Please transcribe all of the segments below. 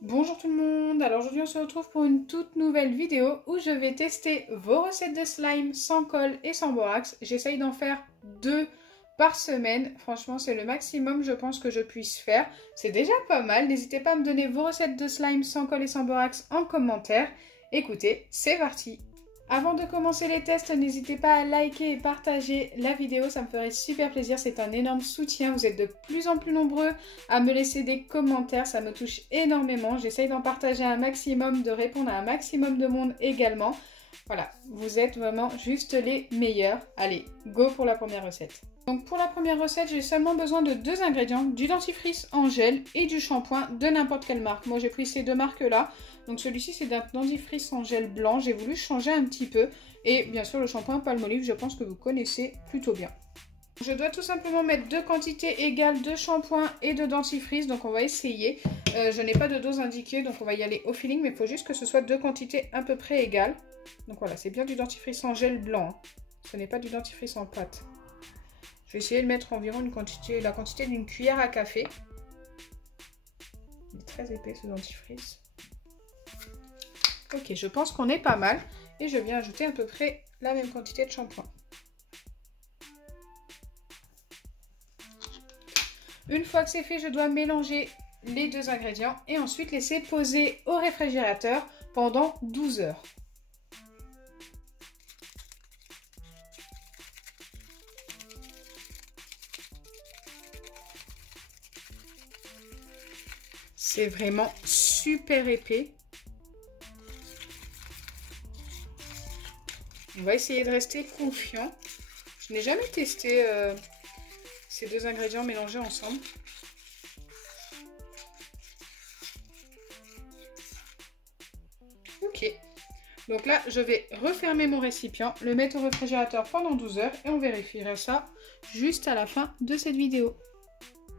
Bonjour tout le monde, alors aujourd'hui on se retrouve pour une toute nouvelle vidéo où je vais tester vos recettes de slime sans colle et sans borax. J'essaye d'en faire 2 par semaine, franchement c'est le maximum je pense que je puisse faire. C'est déjà pas mal, n'hésitez pas à me donner vos recettes de slime sans colle et sans borax en commentaire. Écoutez, c'est parti! Avant de commencer les tests, n'hésitez pas à liker et partager la vidéo, ça me ferait super plaisir, c'est un énorme soutien. Vous êtes de plus en plus nombreux à me laisser des commentaires, ça me touche énormément. J'essaye d'en partager un maximum, de répondre à un maximum de monde également. Voilà, vous êtes vraiment juste les meilleurs. Allez, go pour la première recette. Donc pour la première recette, j'ai seulement besoin de 2 ingrédients, du dentifrice en gel et du shampoing de n'importe quelle marque. Moi j'ai pris ces 2 marques-là. Donc celui-ci c'est un dentifrice en gel blanc, j'ai voulu changer un petit peu. Et bien sûr le shampoing Palmolive, je pense que vous connaissez plutôt bien. Je dois tout simplement mettre 2 quantités égales de shampoing et de dentifrice, donc on va essayer. Je n'ai pas de dose indiquée, donc on va y aller au feeling, mais il faut juste que ce soit 2 quantités à peu près égales. Donc voilà, c'est bien du dentifrice en gel blanc, hein. Ce n'est pas du dentifrice en pâte. Je vais essayer de mettre environ la quantité d'une cuillère à café. Il est très épais ce dentifrice. Ok, je pense qu'on est pas mal. Et je viens ajouter à peu près la même quantité de shampoing. Une fois que c'est fait, je dois mélanger les 2 ingrédients et ensuite laisser poser au réfrigérateur pendant 12 heures. C'est vraiment super épais. On va essayer de rester confiant. Je n'ai jamais testé ces 2 ingrédients mélangés ensemble. Ok. Donc là, je vais refermer mon récipient, le mettre au réfrigérateur pendant 12 heures et on vérifiera ça juste à la fin de cette vidéo.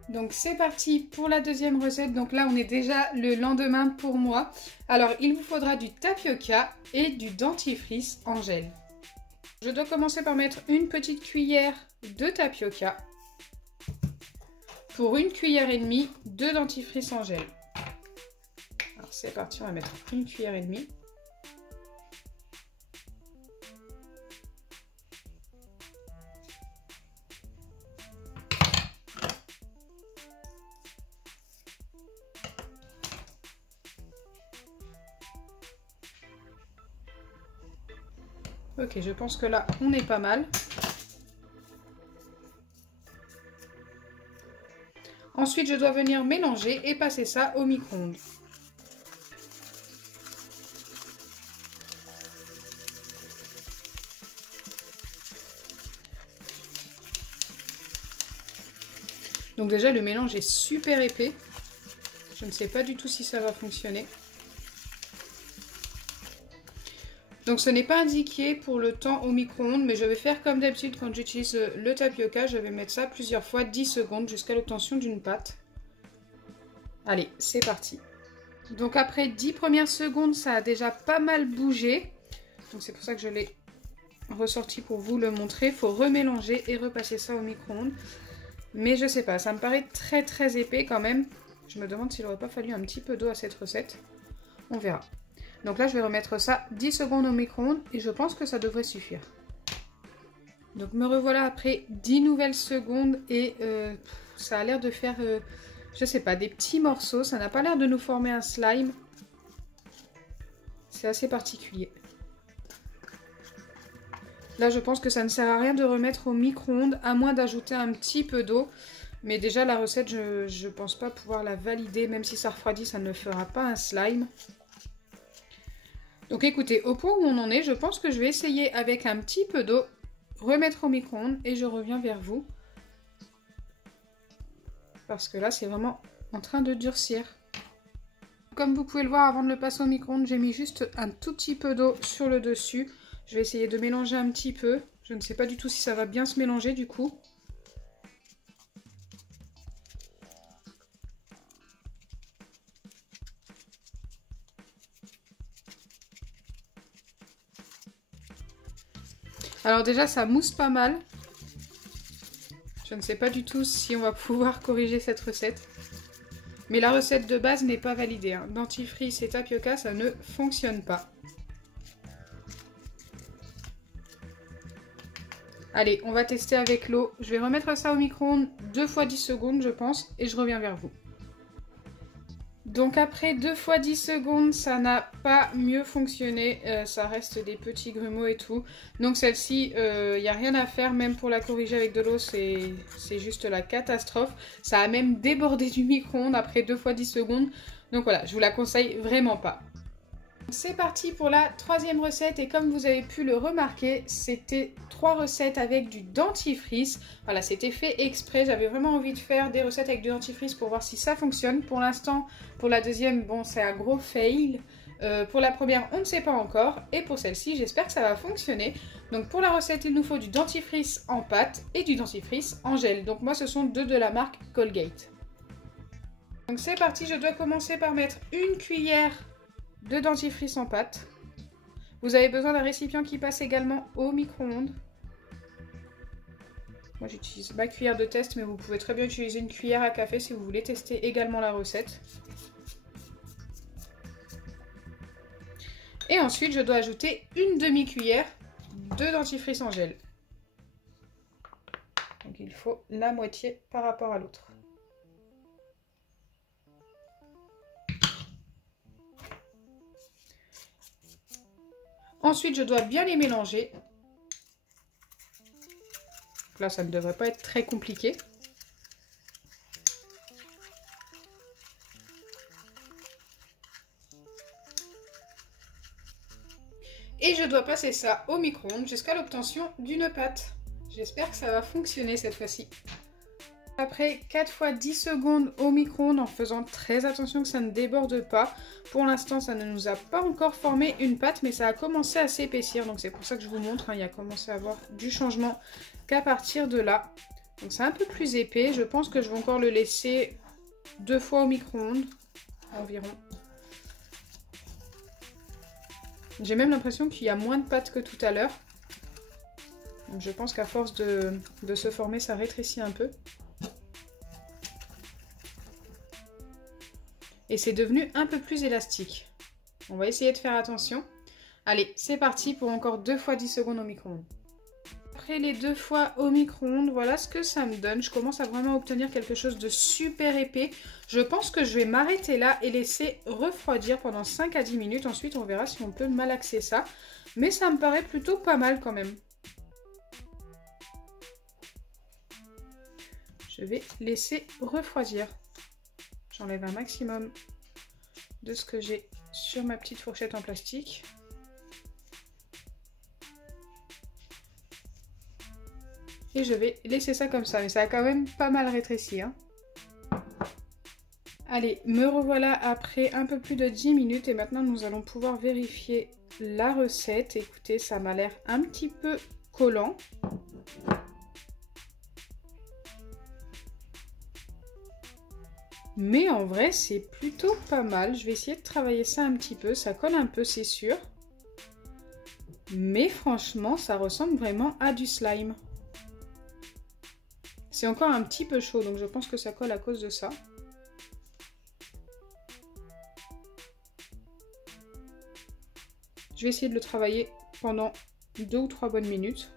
Donc c'est parti pour la deuxième recette. Donc là on est déjà le lendemain pour moi. Alors il vous faudra du tapioca et du dentifrice en gel. Je dois commencer par mettre une petite cuillère de tapioca pour une cuillère et demie de dentifrice en gel. Alors c'est parti, on va mettre une cuillère et demie. Ok, je pense que là, on est pas mal. Ensuite, je dois venir mélanger et passer ça au micro-ondes. Donc déjà, le mélange est super épais. Je ne sais pas du tout si ça va fonctionner. Donc ce n'est pas indiqué pour le temps au micro-ondes, mais je vais faire comme d'habitude quand j'utilise le tapioca, je vais mettre ça plusieurs fois, 10 secondes jusqu'à l'obtention d'une pâte. Allez, c'est parti. Donc après 10 premières secondes, ça a déjà pas mal bougé. Donc c'est pour ça que je l'ai ressorti pour vous le montrer. Il faut remélanger et repasser ça au micro-ondes. Mais je sais pas, ça me paraît très épais quand même. Je me demande s'il n'aurait pas fallu un petit peu d'eau à cette recette. On verra. Donc là, je vais remettre ça 10 secondes au micro-ondes et je pense que ça devrait suffire. Donc me revoilà après 10 nouvelles secondes et ça a l'air de faire, je sais pas, des petits morceaux. Ça n'a pas l'air de nous former un slime. C'est assez particulier. Là, je pense que ça ne sert à rien de remettre au micro-ondes, à moins d'ajouter un petit peu d'eau. Mais déjà, la recette, je ne pense pas pouvoir la valider. Même si ça refroidit, ça ne fera pas un slime. Donc écoutez, au point où on en est, je pense que je vais essayer avec un petit peu d'eau, remettre au micro-ondes et je reviens vers vous. Parce que là, c'est vraiment en train de durcir. Comme vous pouvez le voir, avant de le passer au micro-ondes, j'ai mis juste un tout petit peu d'eau sur le dessus. Je vais essayer de mélanger un petit peu. Je ne sais pas du tout si ça va bien se mélanger du coup. Alors déjà, ça mousse pas mal. Je ne sais pas du tout si on va pouvoir corriger cette recette. Mais la recette de base n'est pas validée, hein. Dentifrice et tapioca, ça ne fonctionne pas. Allez, on va tester avec l'eau. Je vais remettre ça au micro-ondes 2 fois 10 secondes, je pense, et je reviens vers vous. Donc après 2 fois 10 secondes, ça n'a pas mieux fonctionné. Ça reste des petits grumeaux et tout. Donc celle-ci, il n'y a rien à faire. Même pour la corriger avec de l'eau, c'est juste la catastrophe. Ça a même débordé du micro-ondes après 2 fois 10 secondes. Donc voilà, je vous la conseille vraiment pas. C'est parti pour la troisième recette et comme vous avez pu le remarquer, c'était 3 recettes avec du dentifrice. Voilà, c'était fait exprès, j'avais vraiment envie de faire des recettes avec du dentifrice pour voir si ça fonctionne. Pour l'instant, pour la deuxième, bon, c'est un gros fail. Pour la première, on ne sait pas encore. Et pour celle-ci, j'espère que ça va fonctionner. Donc pour la recette, il nous faut du dentifrice en pâte et du dentifrice en gel. Donc moi, ce sont deux de la marque Colgate. Donc c'est parti, je dois commencer par mettre une cuillère de dentifrice en pâte. Vous avez besoin d'un récipient qui passe également au micro-ondes. Moi j'utilise ma cuillère de test, mais vous pouvez très bien utiliser une cuillère à café si vous voulez tester également la recette. Et ensuite je dois ajouter une demi-cuillère de dentifrice en gel. Donc il faut la moitié par rapport à l'autre. Ensuite, je dois bien les mélanger. Là, ça ne devrait pas être très compliqué. Et je dois passer ça au micro-ondes jusqu'à l'obtention d'une pâte. J'espère que ça va fonctionner cette fois-ci. Après 4 fois 10 secondes au micro-ondes en faisant très attention que ça ne déborde pas. Pour l'instant, ça ne nous a pas encore formé une pâte, mais ça a commencé à s'épaissir. Donc c'est pour ça que je vous montre, hein, il a commencé à avoir du changement qu'à partir de là. Donc c'est un peu plus épais. Je pense que je vais encore le laisser 2 fois au micro-ondes environ. J'ai même l'impression qu'il y a moins de pâte que tout à l'heure. Donc je pense qu'à force de se former, ça rétrécit un peu. Et c'est devenu un peu plus élastique. On va essayer de faire attention. Allez, c'est parti pour encore 2 fois 10 secondes au micro-ondes. Après les 2 fois au micro-ondes, voilà ce que ça me donne. Je commence à vraiment obtenir quelque chose de super épais. Je pense que je vais m'arrêter là et laisser refroidir pendant 5 à 10 minutes. Ensuite, on verra si on peut malaxer ça. Mais ça me paraît plutôt pas mal quand même. Je vais laisser refroidir. J'enlève un maximum de ce que j'ai sur ma petite fourchette en plastique. Et je vais laisser ça comme ça. Mais ça a quand même pas mal rétréci, hein. Allez, me revoilà après un peu plus de 10 minutes. Et maintenant, nous allons pouvoir vérifier la recette. Écoutez, ça m'a l'air un petit peu collant. Mais en vrai, c'est plutôt pas mal. Je vais essayer de travailler ça un petit peu. Ça colle un peu, c'est sûr. Mais franchement, ça ressemble vraiment à du slime. C'est encore un petit peu chaud, donc je pense que ça colle à cause de ça. Je vais essayer de le travailler pendant 2 ou 3 bonnes minutes.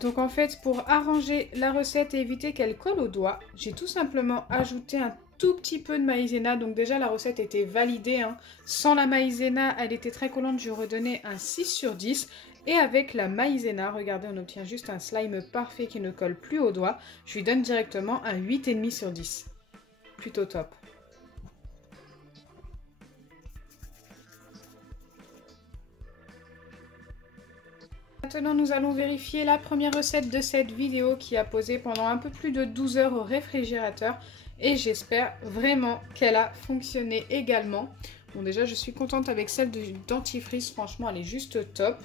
Donc en fait, pour arranger la recette et éviter qu'elle colle aux doigts, j'ai tout simplement ajouté un tout petit peu de maïzena. Donc déjà la recette était validée, hein. Sans la maïzena, elle était très collante, je redonnais un 6 sur 10. Et avec la maïzena, regardez, on obtient juste un slime parfait qui ne colle plus aux doigts. Je lui donne directement un 8,5 sur 10. Plutôt top. Maintenant, nous allons vérifier la première recette de cette vidéo qui a posé pendant un peu plus de 12 heures au réfrigérateur. Et j'espère vraiment qu'elle a fonctionné également. Bon, déjà, je suis contente avec celle de dentifrice. Franchement, elle est juste top.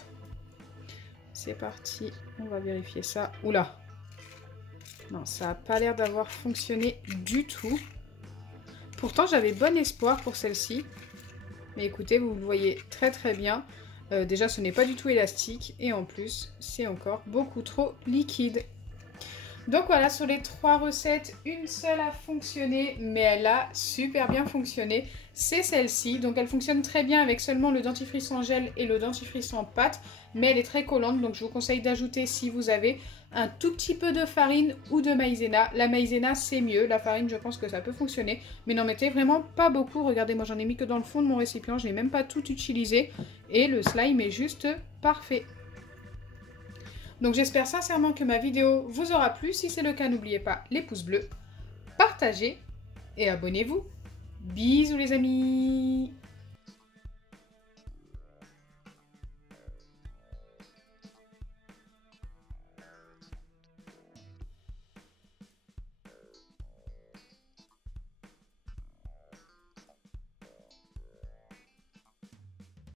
C'est parti. On va vérifier ça. Oula. Non, ça n'a pas l'air d'avoir fonctionné du tout. Pourtant, j'avais bon espoir pour celle-ci. Mais écoutez, vous le voyez très très bien. Déjà, ce n'est pas du tout élastique. Et en plus, c'est encore beaucoup trop liquide. Donc voilà, sur les 3 recettes, une seule a fonctionné, mais elle a super bien fonctionné. C'est celle-ci, donc elle fonctionne très bien avec seulement le dentifrice en gel et le dentifrice en pâte, mais elle est très collante, donc je vous conseille d'ajouter, si vous avez, un tout petit peu de farine ou de maïzena. La maïzena, c'est mieux, la farine, je pense que ça peut fonctionner, mais n'en mettez vraiment pas beaucoup. Regardez, moi j'en ai mis que dans le fond de mon récipient, je n'ai même pas tout utilisé, et le slime est juste parfait. Donc j'espère sincèrement que ma vidéo vous aura plu. Si c'est le cas, n'oubliez pas les pouces bleus, partagez et abonnez-vous. Bisous les amis!